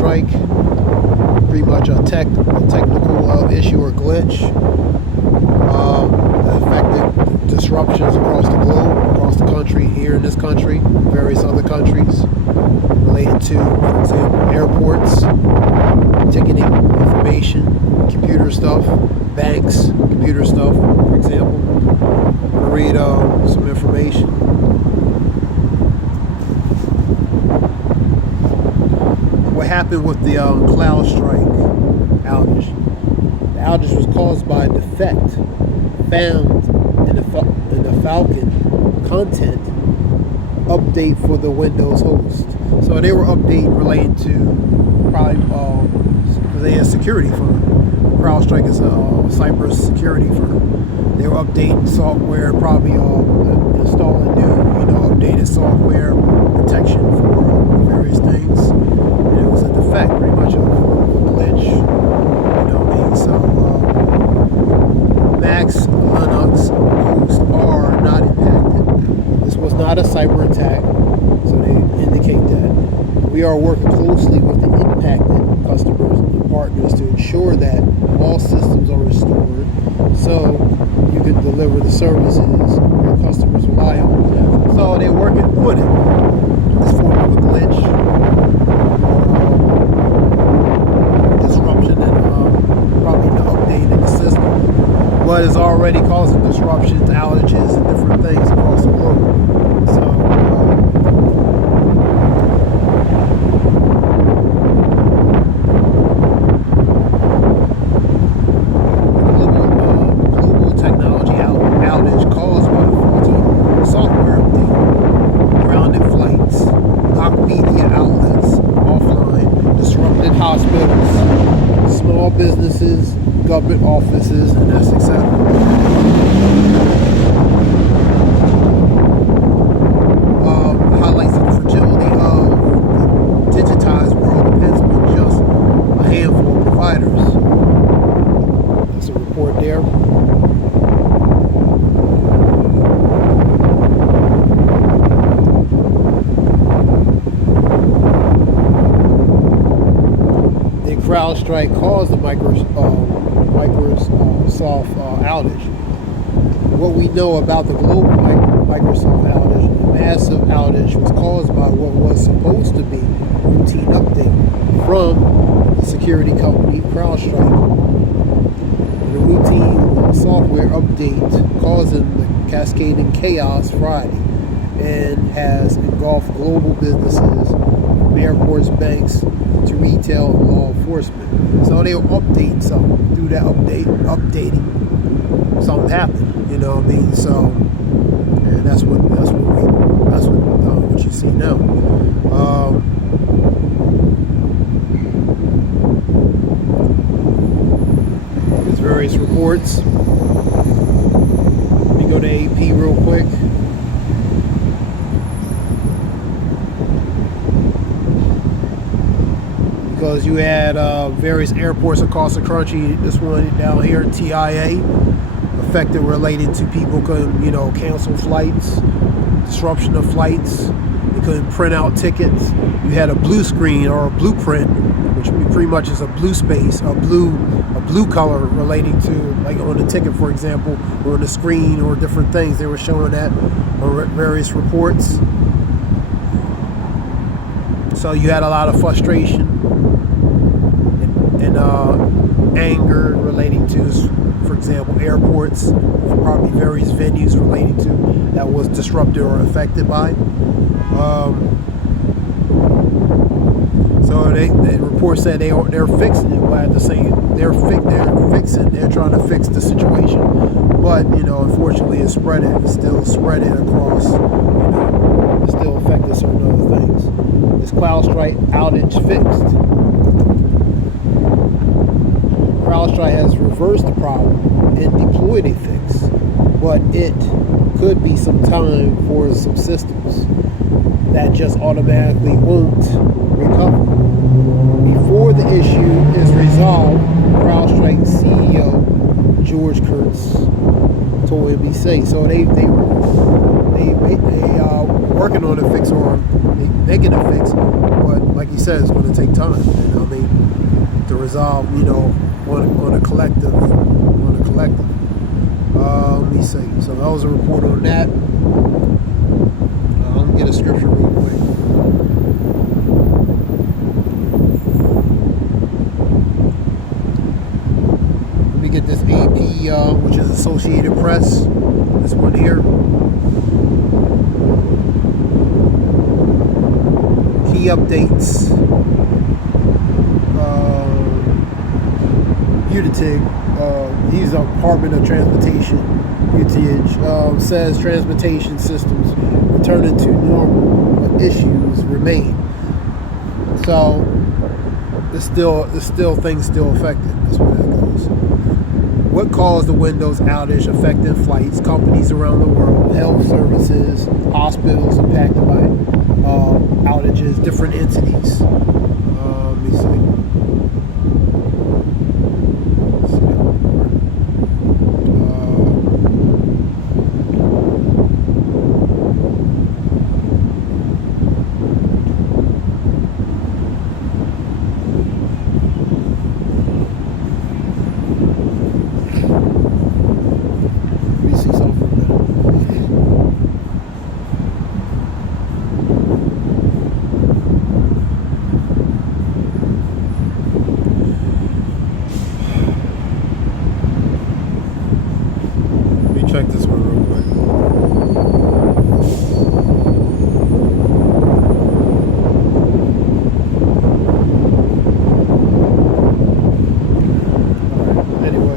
CrowdStrike, pretty much a technical issue or glitch that affected disruptions across the globe, across the country, here in this country, various other countries, related to, for example, airports, ticketing information, computer stuff, banks, computer stuff, for example. I'm going to read some information. What happened with the CrowdStrike outage? The outage was caused by a defect found in the Falcon content update for the Windows host. So they were updating related to probably because they had a security firm. CrowdStrike is a cyber security firm. They were updating software, probably installing new, updated software protection for various things. And it was a defect, pretty much a glitch. So Macs, Linux hosts are not impacted. This was not a cyber attack, so they indicate that. We are working closely with the impacted customers and partners to ensure that all systems are restored so you can deliver the services your customers rely on. So they're working on it. This form of a glitch, disruption, and probably the update in the system, but is already causing disruptions, outages, and different things across the globe. So hospitals, small businesses, government offices, and that's etc. Highlights of the fragility of the digitized world depends on just a handful of providers. That's a report there. CrowdStrike caused the Microsoft outage. What we know about the global Microsoft outage, the massive outage was caused by what was supposed to be a routine update from the security company CrowdStrike. The routine software update causing the cascading chaos Friday and has engulfed global businesses, from airports, banks, to retail and law enforcement. So they'll update something. Through that updating, something happened. You know what I mean? So, and that's what you see now. There's various reports. Let me go to AP real quick. Because you had various airports across the country. This one down here, TIA, affected related to people couldn't, cancel flights, disruption of flights. They couldn't print out tickets. You had a blue screen or a blueprint, which pretty much is a blue space, a blue color relating to, like on the ticket, for example, or on the screen or different things. They were showing that on various reports. So you had a lot of frustration and anger relating to, for example, airports, and probably various venues relating to that was disrupted or affected by. So the report said they're fixing it, but at the same they're trying to fix the situation, but unfortunately it's still spreading across, it still affected certain other things. This CrowdStrike outage fixed. CrowdStrike has reversed the problem and deployed a fix, but it could be some time for some systems that just automatically won't recover. Before the issue is resolved, CrowdStrike CEO George Kurtz told NBC. So they they working on a fix, or they making a fix, but like you said, it's going to take time. You know what I mean? To resolve, on a collective, let me see. So that was a report on that. I'm gonna get a scripture real quick. Let me get this AP, which is Associated Press. This one here. Key updates. UTIG, he's a Department of Transportation. UTIG says transportation systems returning to normal, but issues remain. So there's still things still affected. That's where that goes. What caused the Windows outage affecting flights, companies around the world, health services, hospitals impacted by outages, different entities. Let me see. Check this one real quick. Alright, anyway,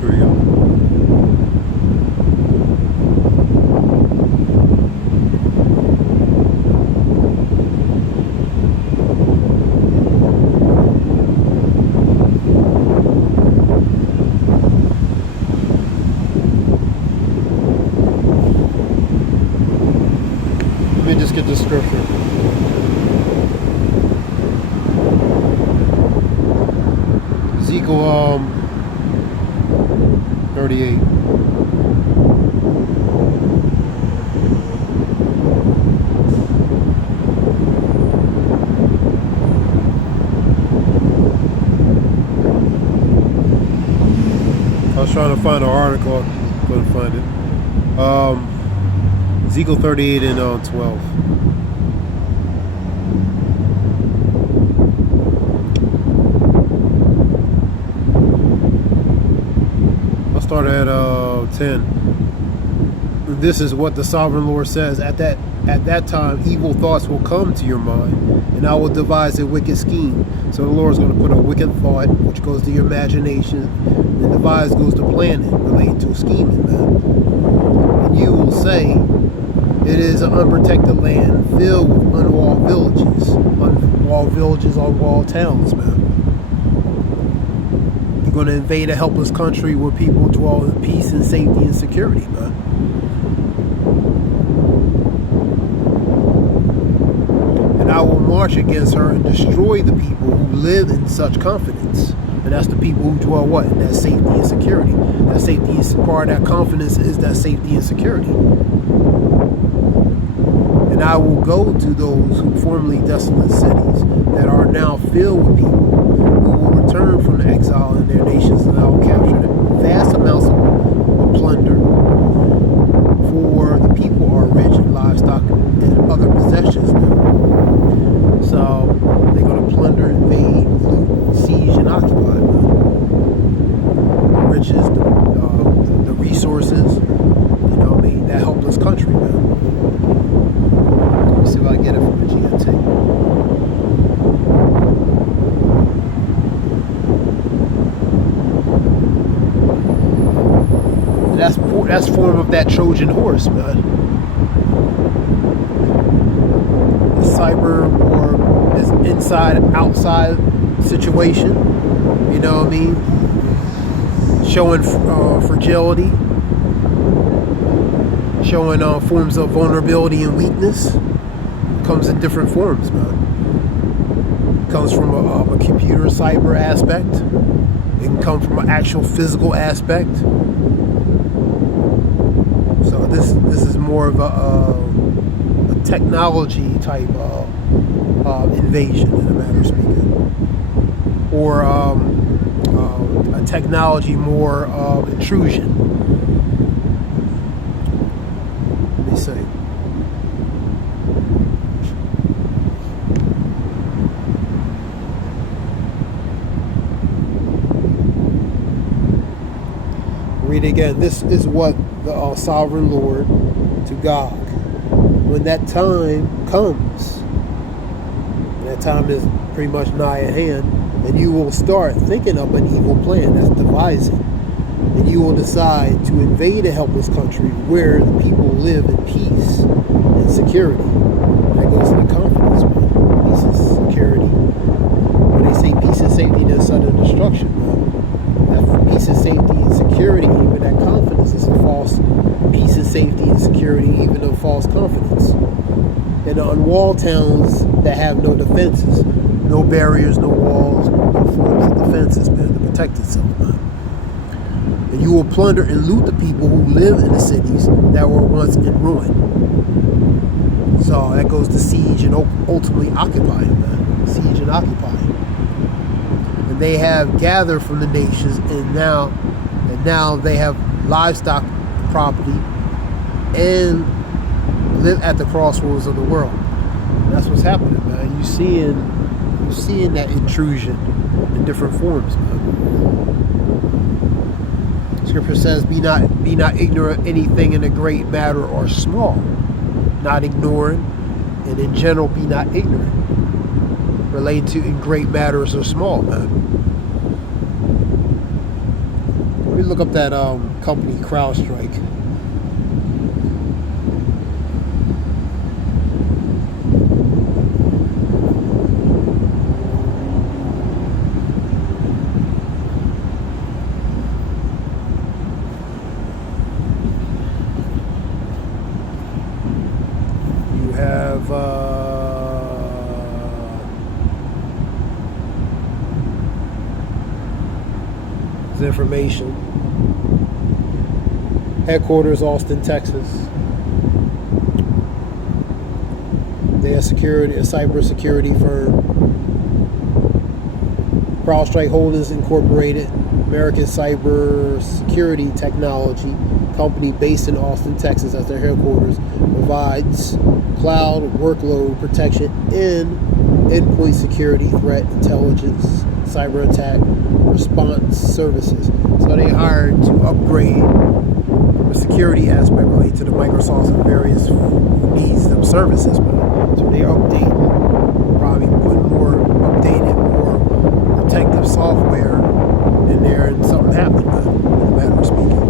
here we go. Let me just get the scripture. Ezekiel 38. I was trying to find an article, I couldn't find it. Ezekiel 38 and 12. I'll start at 10. This is what the sovereign Lord says. At that time, evil thoughts will come to your mind, and I will devise a wicked scheme. So the Lord's going to put a wicked thought, which goes to your imagination, and devise goes to planning, related to scheming, man. And you will say, it is an unprotected land filled with unwalled villages, unwalled towns, man. You're going to invade a helpless country where people dwell in peace and safety and security, man. And I will march against her and destroy the people who live in such confidence. And that's the people who dwell what? In that safety and security. That safety is part of that confidence is that safety and security. And I will go to those who formerly desolate cities that are now filled with people who will return from the exile in their nations, and I will capture vast amounts of plunder, for the people are rich in livestock and other possessions now. So they're going to plunder, invade, loot, siege, and occupy the riches, the resources, that helpless country, man. Let me see if I can get it from the GMT. And that's form of that Trojan horse, man. The cyber or this inside-outside situation, you know what I mean? Showing fragility, showing forms of vulnerability and weakness, comes in different forms, man. It comes from a computer cyber aspect. It can come from an actual physical aspect. So this is more of a technology type of invasion, in a matter of speaking, or a technology more intrusion. Let me see. Read again. This is what the sovereign Lord to God. When that time comes, and that time is pretty much nigh at hand, and you will start thinking up an evil plan, that's devising. And you will decide to invade a helpless country where the people live in peace and security. That goes to the confidence, man. Peace and security. When they say peace and safety, there's sudden destruction, man. That peace and safety and security, even that confidence, is a false peace and safety and security, even a false confidence. And on wall towns that have no defenses, no barriers, no walls, no forms of defenses, man, to protect itself, man. And you will plunder and loot the people who live in the cities that were once in ruin. So that goes to siege and ultimately occupying, man. Siege and occupying. And they have gathered from the nations, and now they have livestock, property, and live at the crossroads of the world. And that's what's happening, man. You're seeing that intrusion in different forms, man. Scripture says, be not ignorant of anything in a great matter or small. Not ignoring, and in general, be not ignorant. Related to in great matters or small, man. Let me look up that company, CrowdStrike. You have information. Headquarters, Austin, Texas. They are a cyber security firm. CrowdStrike Holdings Incorporated, American cyber security technology company based in Austin, Texas, as their headquarters, provides cloud workload protection and endpoint security, threat intelligence, cyber attack response services. So they hired to upgrade from a security aspect related to the Microsoft and various needs of services. So they update, probably put more updated, more protective software in there, and something happened, in a matter of speaking.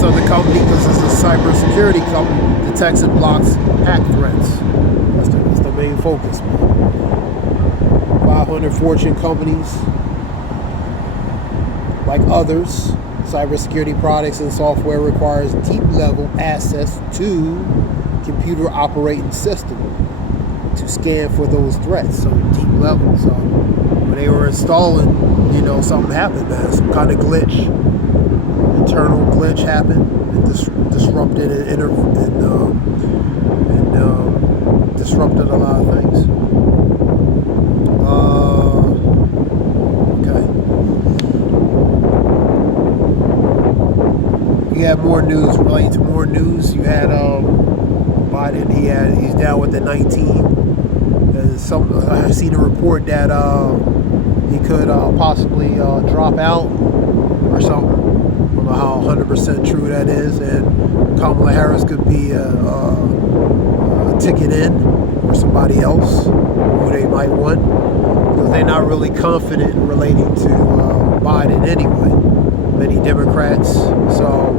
Of the company, because it's a cybersecurity company, detects and blocks hack threats. That's the main focus, man. 500 Fortune companies, like others, cybersecurity products and software requires deep level access to computer operating system to scan for those threats. So deep level. So when they were installing, something happened, man. Some kind of glitch. Internal glitch happened and disrupted and disrupted a lot of things. Okay. You have more news. Relating to more news, you had Biden. He's down with the 19. And I've seen a report that he could possibly drop out or something. I don't know how 100% true that is, and Kamala Harris could be a ticket in, or somebody else who they might want, because they're not really confident relating to Biden anyway. Many Democrats, so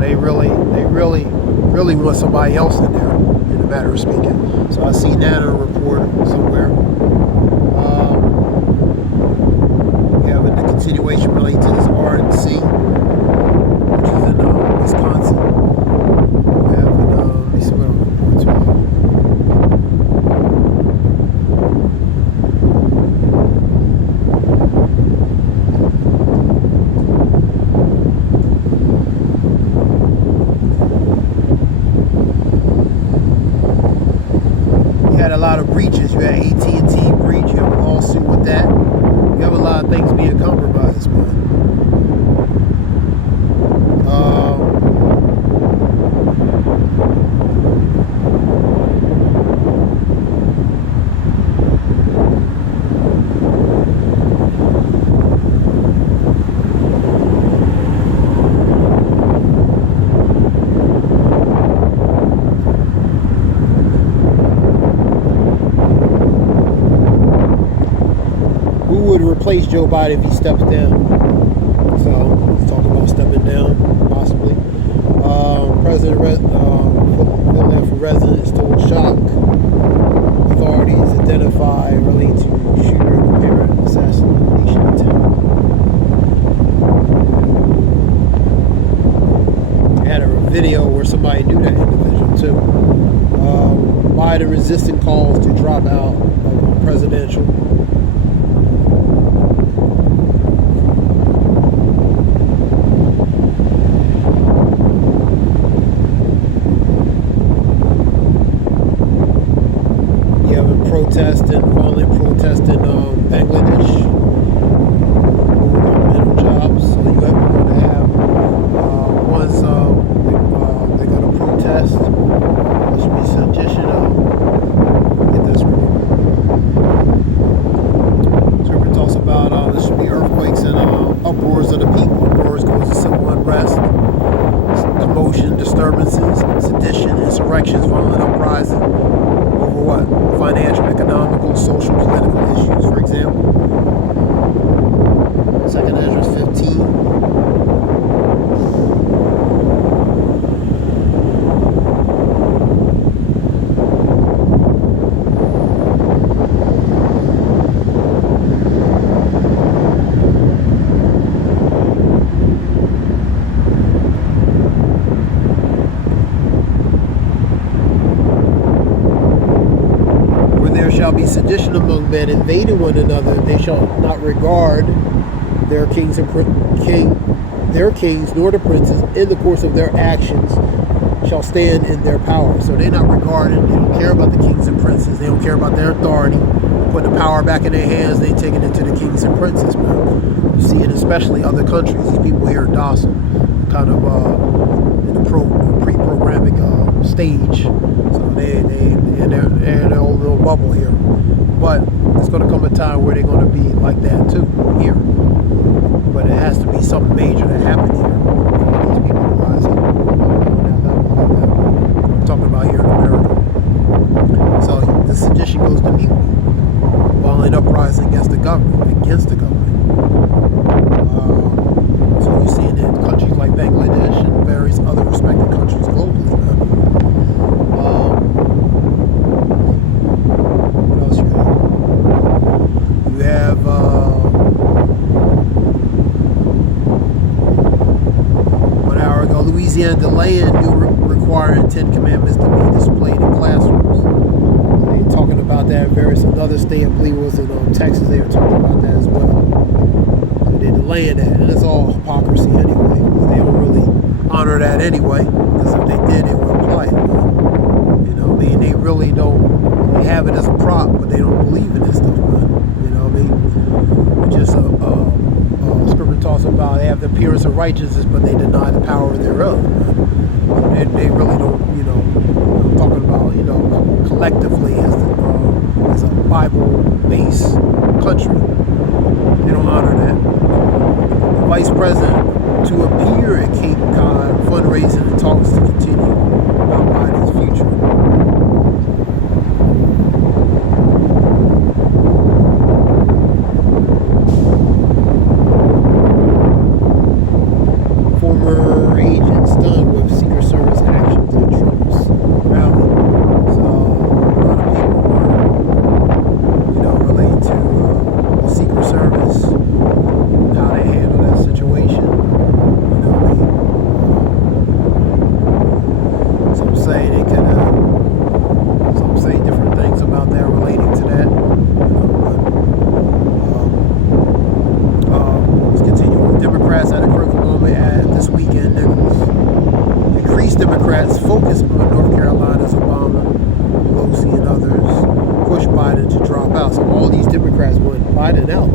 they really want somebody else in there, matter of speaking. So I seen that in a report somewhere. We have a continuation related to this RNC, which is in Wisconsin. We have let me see what I'm reporting to. A lot of breaches. You had AT&T breach. You have a lawsuit with that. You have a lot of things being compromised, man. Would replace Joe Biden if he steps down. So let's talk about stepping down, possibly. President Philadelphia residents told Shock authorities identify related to shooter and parent assassination attempt. They had a video where somebody knew that individual too. Biden resisting calls to drop out of presidential. Violent protest in Bangladesh over governmental jobs. So you have going to have ones they're going to protest. There should be suggestion get this Scripture talks about there should be earthquakes and uproars of the people. Uproars goes to civil unrest, commotion, disturbances, sedition, insurrections, violent uprising. Over what? Financial, economical, social, political issues, for example. 2 Ezra 15. Shall be sedition among men, invading one another. They shall not regard their kings their kings nor the princes in the course of their actions shall stand in their power. So they're not regarded. They don't care about the kings and princes. They don't care about their authority. Putting the power back in their hands, they taking it to the kings and princes. Man. You see it especially other countries. These people here are docile, kind of in the pre-programming stage. So they're in their own little bubble here. But it's going to come a time where they're going to be like that too here. But it has to be something major that happened here for these people to rise up on that level like that. I'm talking about here in America. So the sedition goes to mutiny, violent uprising against the government, so you see it in countries like Bangladesh and various other respected countries globally. What else you have? You have Louisiana delaying requiring 10 commandments to be displayed in classrooms. They're talking about that in various another state, I believe it was in Texas, they were talking about that as well. So they're delaying that, and it's all hypocrisy anyway. They don't really honor that anyway, because if they did, they would apply it. You know what I mean? They really don't, they have it as a prop, but they don't believe in this stuff, man. You know what I mean? It's just Scripture talks about they have the appearance of righteousness, but they deny the power thereof. They really don't, you know, I'm talking about, you know, collectively as a Bible-based country. They don't honor that. The vice president to appear at Cape Cod fundraising and talks to continue about Biden's future. Former agent stunned with Secret Service actions at Trump's rally. So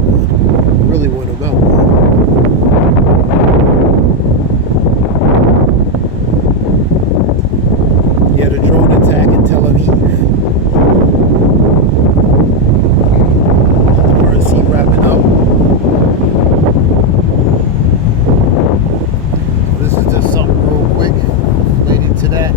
man. Really want them out, man. Yeah, the drone attack in Tel Aviv. The RNC wrapping up. This is just something real quick related to that.